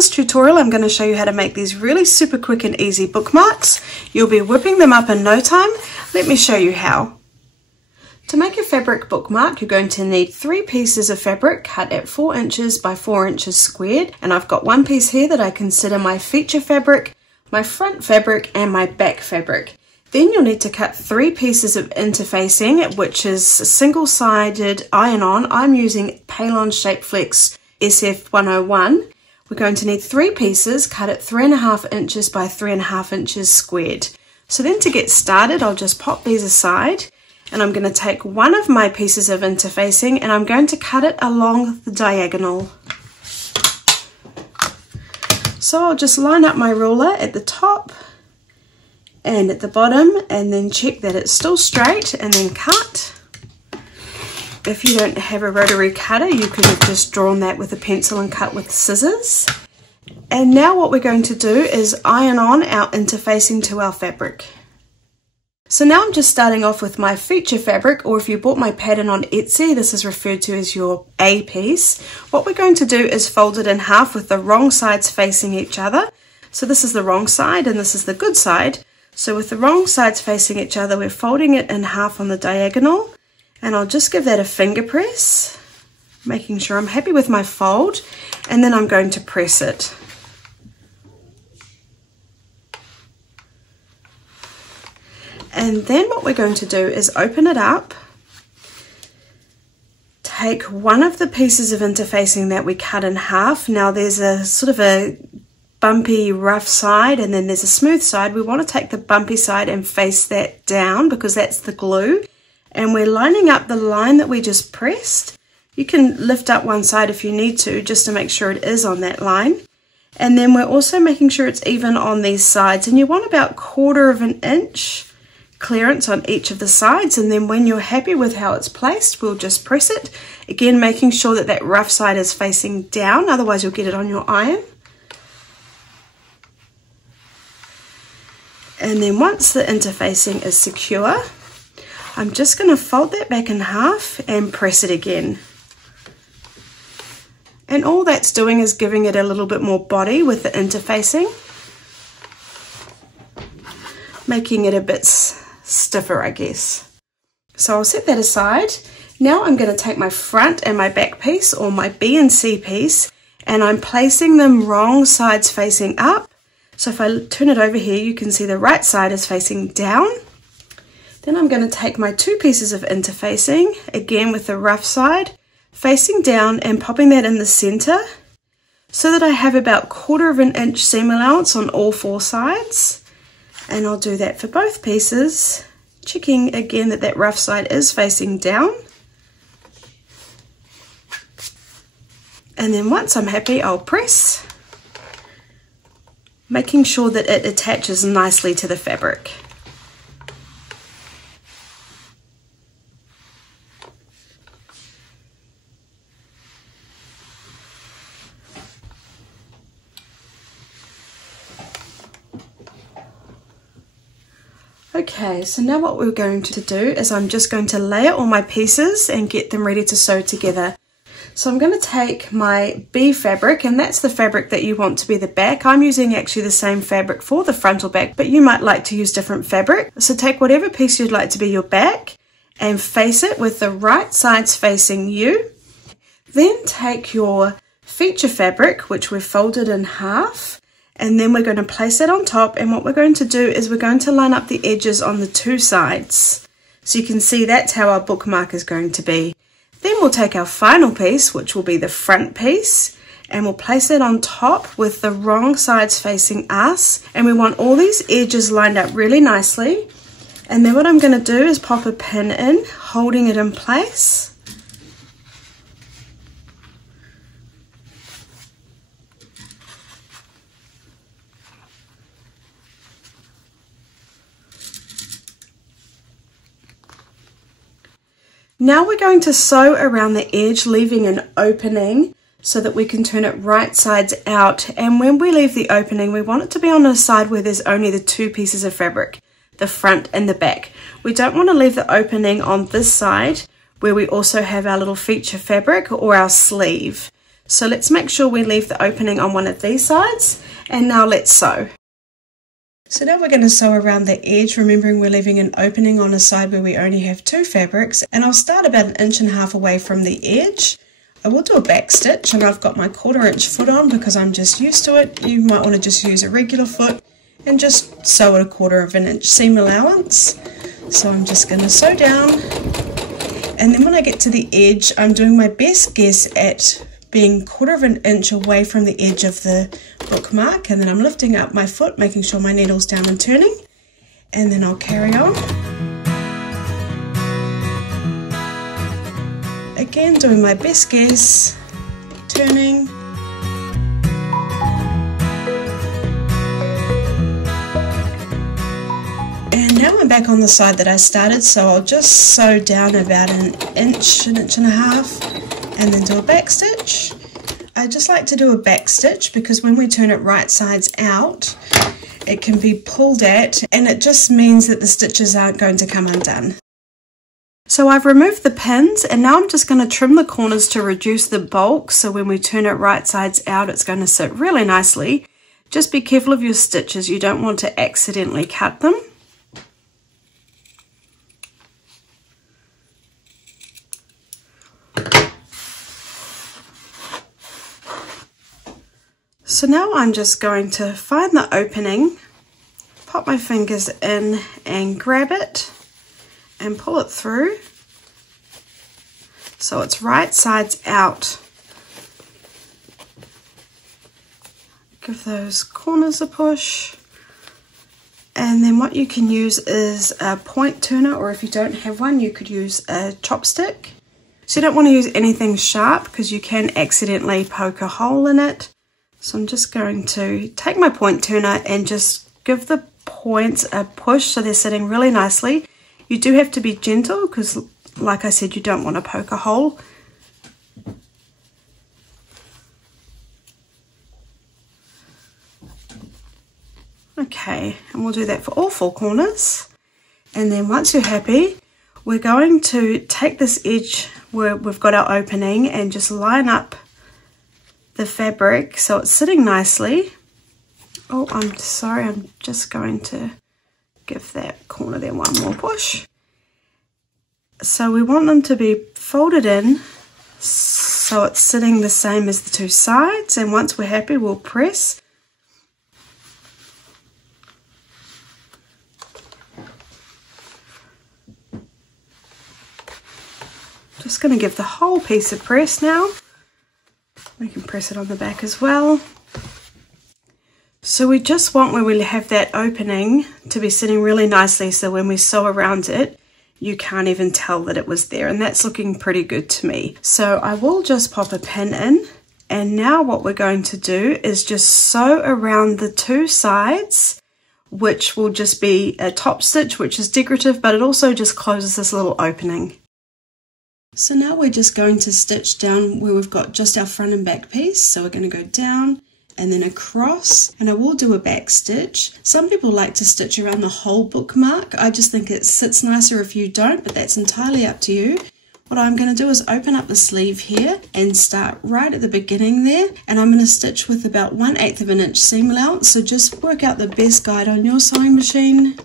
this tutorial I'm going to show you how to make these really super quick and easy bookmarks. You'll be whipping them up in no time. Let me show you how. To make a fabric bookmark, you're going to need 3 pieces of fabric cut at 4 inches by 4 inches squared, and I've got one piece here that I consider my feature fabric, my front fabric and my back fabric. Then you'll need to cut 3 pieces of interfacing, which is single-sided iron-on. I'm using Palon Shape Flex SF101. We're going to need 3 pieces cut at 3.5 inches by 3.5 inches squared. So then to get started, I'll just pop these aside, and I'm going to take one of my pieces of interfacing and I'm going to cut it along the diagonal. So I'll just line up my ruler at the top and at the bottom, and then check that it's still straight, and then cut. If you don't have a rotary cutter, you could have just drawn that with a pencil and cut with scissors. And now what we're going to do is iron on our interfacing to our fabric. So now I'm just starting off with my feature fabric, or if you bought my pattern on Etsy, this is referred to as your A piece. What we're going to do is fold it in half with the wrong sides facing each other. So this is the wrong side and this is the good side. So with the wrong sides facing each other, we're folding it in half on the diagonal, and I'll just give that a finger press, making sure I'm happy with my fold, and then I'm going to press it. And then what we're going to do is open it up, take one of the pieces of interfacing that we cut in half. Now there's a sort of a bumpy rough side and then there's a smooth side. We want to take the bumpy side and face that down because that's the glue, and we're lining up the line that we just pressed. You can lift up one side if you need to, just to make sure it is on that line, and then we're also making sure it's even on these sides, and you want about 1/4 of an inch clearance on each of the sides. And then when you're happy with how it's placed, we'll just press it again, making sure that that rough side is facing down, otherwise you'll get it on your iron. And then once the interfacing is secure, I'm just going to fold that back in half and press it again. And all that's doing is giving it a little bit more body with the interfacing, making it a bit stiffer, I guess. So I'll set that aside. Now I'm going to take my front and my back piece, or my B and C piece, and I'm placing them wrong sides facing up. So if I turn it over here, you can see the right side is facing down. Then I'm going to take my 2 pieces of interfacing, again with the rough side, facing down and popping that in the center so that I have about 1/4 of an inch seam allowance on all 4 sides. And I'll do that for both pieces, checking again that that rough side is facing down. And then once I'm happy, I'll press, making sure that it attaches nicely to the fabric. Okay, so now what we're going to do is I'm just going to layer all my pieces and get them ready to sew together. So I'm going to take my B fabric, and that's the fabric that you want to be the back. I'm using actually the same fabric for the frontal back, but you might like to use different fabric. So take whatever piece you'd like to be your back and face it with the right sides facing you. Then take your feature fabric, which we've folded in half, and then we're going to place it on top, and what we're going to do is we're going to line up the edges on the 2 sides. So you can see that's how our bookmark is going to be. Then we'll take our final piece, which will be the front piece, and we'll place it on top with the wrong sides facing us, and we want all these edges lined up really nicely. And then what I'm going to do is pop a pin in, holding it in place. Now we're going to sew around the edge, leaving an opening so that we can turn it right sides out. And when we leave the opening, we want it to be on a side where there's only the 2 pieces of fabric, the front and the back. We don't want to leave the opening on this side where we also have our little feature fabric or our sleeve. So let's make sure we leave the opening on one of these sides, and now let's sew. So now we're going to sew around the edge, remembering we're leaving an opening on a side where we only have 2 fabrics, and I'll start about 1.5 inches away from the edge. I will do a back stitch, and I've got my 1/4 inch foot on because I'm just used to it. You might want to just use a regular foot and just sew at 1/4 inch seam allowance. So I'm just going to sew down, and then when I get to the edge, I'm doing my best guess at being 1/4 inch away from the edge of the bookmark, and then I'm lifting up my foot, making sure my needle's down and turning, and then I'll carry on. Again, doing my best guess, turning. And now I'm back on the side that I started, so I'll just sew down about 1 inch, 1.5 inches, and then do a back stitch. I just like to do a back stitch because when we turn it right sides out, it can be pulled at, and it just means that the stitches aren't going to come undone. So I've removed the pins, and now I'm just going to trim the corners to reduce the bulk, so when we turn it right sides out, it's going to sit really nicely. Just be careful of your stitches, you don't want to accidentally cut them. So now I'm just going to find the opening, pop my fingers in and grab it and pull it through so it's right sides out. Give those corners a push, and then what you can use is a point turner, or if you don't have one, you could use a chopstick. So you don't want to use anything sharp because you can accidentally poke a hole in it. So I'm just going to take my point turner and just give the points a push so they're sitting really nicely. You do have to be gentle because, like I said, you don't want to poke a hole. Okay, and we'll do that for all 4 corners. And then once you're happy, we're going to take this edge where we've got our opening and just line up the fabric so it's sitting nicely. Oh, I'm sorry, I'm just going to give that corner there one more push. So we want them to be folded in so it's sitting the same as the 2 sides, and once we're happy, we'll press. Just going to give the whole piece a press now. We can press it on the back as well. So we just want where we have that opening to be sitting really nicely, so when we sew around it, you can't even tell that it was there, and that's looking pretty good to me. So I will just pop a pin in, and now what we're going to do is just sew around the 2 sides, which will just be a top stitch, which is decorative, but it also just closes this little opening. So now we're just going to stitch down where we've got just our front and back piece. So we're going to go down and then across, and I will do a back stitch. Some people like to stitch around the whole bookmark. I just think it sits nicer if you don't, but that's entirely up to you. What I'm going to do is open up the sleeve here and start right at the beginning there, and I'm going to stitch with about 1/8 inch seam allowance. So just work out the best guide on your sewing machine.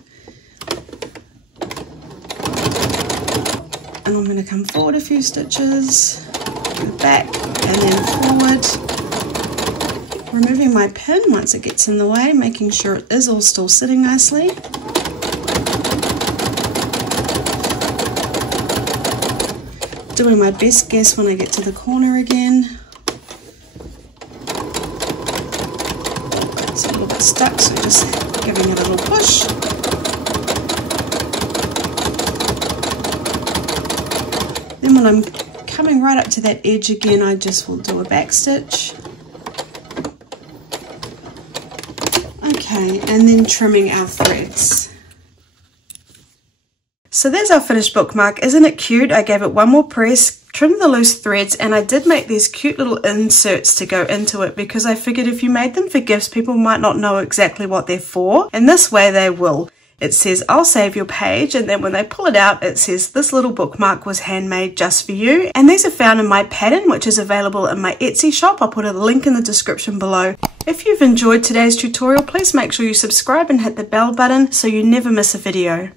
And I'm going to come forward a few stitches, go back and then forward, removing my pin once it gets in the way, making sure it is all still sitting nicely. Doing my best guess when I get to the corner again. It's a little bit stuck, so just giving it a little push. Then when I'm coming right up to that edge again, I just will do a back stitch. Okay, and then trimming our threads. So there's our finished bookmark. Isn't it cute? I gave it one more press, trimmed the loose threads, and I did make these cute little inserts to go into it because I figured if you made them for gifts, people might not know exactly what they're for, and this way they will. it says I'll save your page, and then when they pull it out it says this little bookmark was handmade just for you. And these are found in my pattern, which is available in my Etsy shop. I'll put a link in the description below. If you've enjoyed today's tutorial, please make sure you subscribe and hit the bell button so you never miss a video.